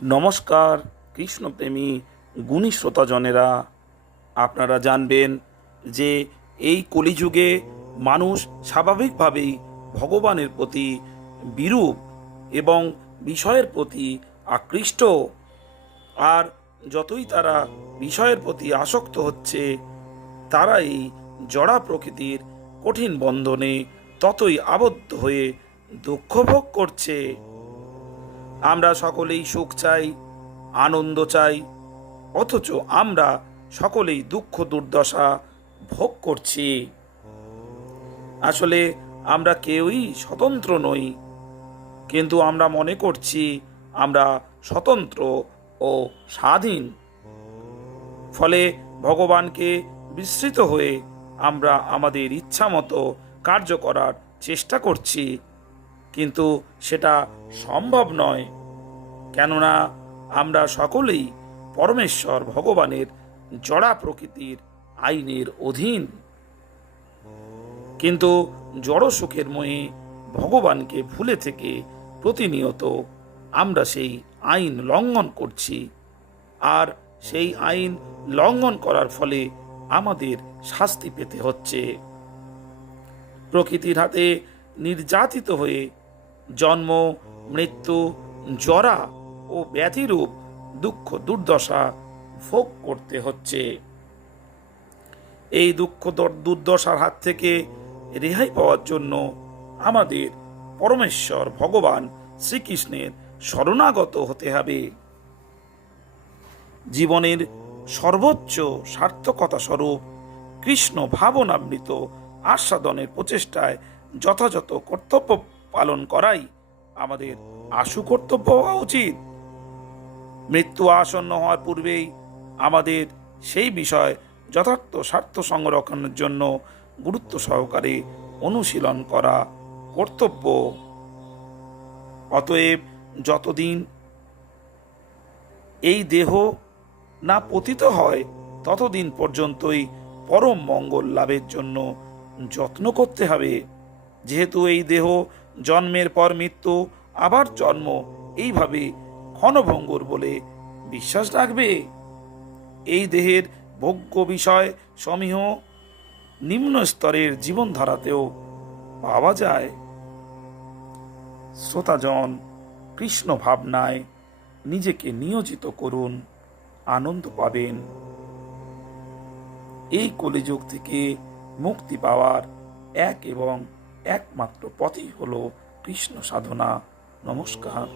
নমস্কার কৃষ্ণপ্রেমী গুণী শ্রোতাজনেরা, আপনারা জানবেন যে এই কলিযুগে মানুষ স্বাভাবিকভাবেই ভগবানের প্রতি বিরূপ এবং বিষয়ের প্রতি আকৃষ্ট। আর যতই তারা বিষয়ের প্রতি আসক্ত হচ্ছে, তারা এই জড়া প্রকৃতির কঠিন বন্ধনে ততই আবদ্ধ হয়ে দুঃখ ভোগ করছে। আমরা সকলেই সুখ চাই, আনন্দ চাই, অথচ আমরা সকলেই দুঃখ দুর্দশা ভোগ করছি। আসলে আমরা কেউই স্বতন্ত্র নই, কিন্তু আমরা মনে করছি আমরা স্বতন্ত্র ও স্বাধীন। ফলে ভগবানকে বিস্মৃত হয়ে আমরা আমাদের ইচ্ছা মতো কার্য করার চেষ্টা করছি, কিন্তু সেটা সম্ভব নয়। কেননা আমরা সকলেই পরমেশ্বর ভগবানের জড়া প্রকৃতির আইনের অধীন। কিন্তু জড় সুখের মোহে ভগবানকে ভুলে থেকে প্রতিনিয়ত আমরা সেই আইন লঙ্ঘন করছি, আর সেই আইন লঙ্ঘন করার ফলে আমাদের শাস্তি পেতে হচ্ছে। প্রকৃতির হাতে নির্যাতিত হয়ে জন্ম, মৃত্যু, জরা ও ব্যাধিরূপ দুঃখ দুর্দশা ভোগ করতে হচ্ছে। এই দুঃখ দুর্দশার হাত থেকে রেহাই পাওয়ার জন্য আমাদের পরমেশ্বর ভগবান শ্রীকৃষ্ণের শরণাগত হতে হবে। জীবনের সর্বোচ্চ সার্থকতা স্বরূপ কৃষ্ণ ভাবনামৃত আস্বাদনের প্রচেষ্টায় যথাযথ কর্তব্য পালন করাই আমাদের আশু কর্তব্য হওয়া উচিত। মৃত্যু আসন্ন হওয়ার পূর্বেই আমাদের সেই বিষয় যথার্থ স্বার্থ সংরক্ষণের জন্য গুরুত্ব সহকারে অনুশীলন করা কর্তব্য। অতএব যতদিন এই দেহ না পতিত হয়, ততদিন পর্যন্তই পরম মঙ্গল লাভের জন্য যত্ন করতে হবে। যেহেতু এই দেহ জন্মের পর মৃত্যু, আবার জন্ম, এইভাবে ক্ষণভঙ্গুর বলে বিশ্বাস রাখবে। এই দেহের ভোগ্য বিষয় সমীহ নিম্ন স্তরের জীবনধারাতেও পাওয়া যায়। শ্রোতাজন, কৃষ্ণ ভাবনায় নিজেকে নিয়োজিত করুন, আনন্দ পাবেন। এই কলিযুগ থেকে মুক্তি পাওয়ার এক এবং একমাত্র পথই হল কৃষ্ণ সাধনা। নমস্কার।